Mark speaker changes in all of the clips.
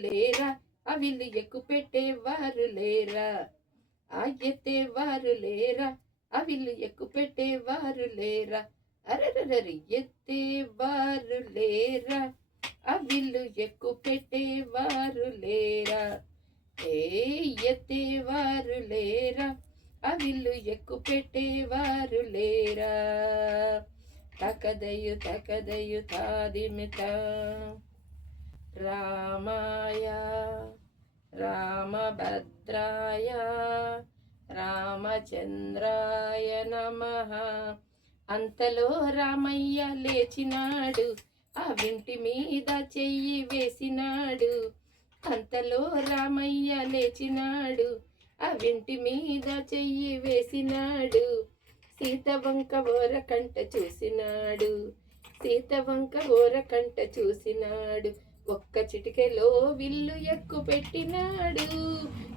Speaker 1: లేరా? అవిలు ఎక్కు పెట్టేవారు లేరా? ఆ ఎత్తేవారు లేరా? అవిలు ఎక్కు పెట్టేవారు లేరా? అరరరి ఎత్తేవారు లేరా? అవిల్లు ఎక్కు పెట్టేవారు లేరా? ఏ ఎత్తేవారు లేరా? అవిల్లు ఎక్కు పెట్టేవారు లేరా? తకదయు తకదయు తాదిమిత. రామాయ రామభద్రాయ రామచంద్రాయ నమ. అంతలో రామయ్య లేచినాడు ఆ వింటి మీద చెయ్యి వేసినాడు. అంతలో రామయ్య లేచినాడు ఆ వింటి మీద చెయ్యి వేసినాడు. సీత వంక ఓర కంట చూసినాడు సీత వంక ఓర కంట చూసినాడు. ఒక్క చిటికెలో విల్లు ఎక్కు పెట్టినాడు.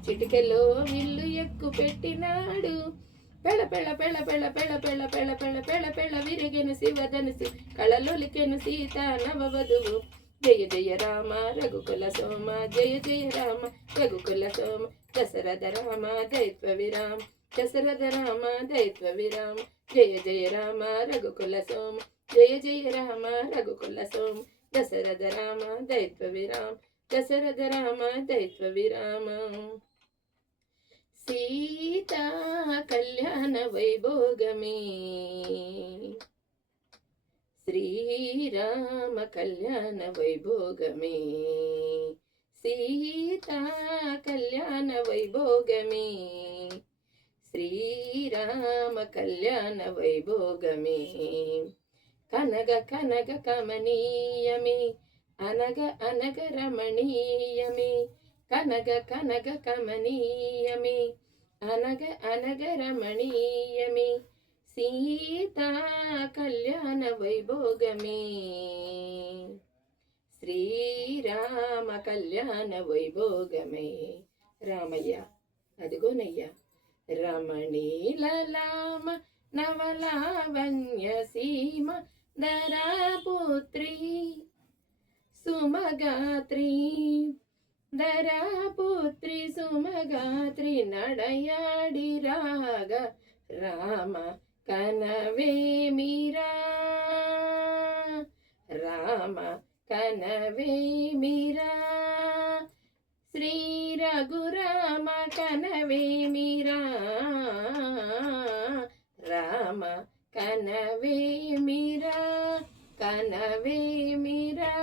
Speaker 1: చిటికెలో విల్లు ఎక్కు పెట్టినాడు. పెళ పెళ పెళ పెళ పెళ పెళ పెళ పెళ పెళ పెళ విరిగెను శివధనుసు కళలొలికెను సీత నవవధువు. జయ జయ రామ రఘుకుల సోమ జయ జయ రామ రఘుకుల సోమ దశరథ రామ దైత్వ విరామ దశరథ రామ దైత్వ విరామ జయ జయ రామ రఘుకుల సోమ జయ జయ రామ రఘుకుల సోమ దశరథ రామ దైత్వ విరామ దశరథ రామ దైత్వ విరామ సీతా కళ్యాణ వైభోగమే. శ్రీరామ కళ్యాణ వైభోగమే. సీతా కళ్యాణ వైభోగమే. శ్రీరామ కళ్యాణ వైభోగమే. కనగ కనగ కమనీయమే అనగ అనగ రమణీయమే కనగ కనగ కమనీయమే అనగ అనగ రమణీయమే సీతా కళ్యాణ వైభోగమే. శ్రీరామ కళ్యాణ వైభోగమే. రామయ్య అదిగోనయ్యా రమణీలలామ నవలావణ్య సీమ ధరాపుత్రి సుమగాత్రి ధరాపుత్రి సుమగాత్రి నడయాడిరాగ రామ కనవేమిరా రామ కనవేమిరా శ్రీ రఘురామ కనవేమిరా రామ கனவே மிரா கனவே மிரா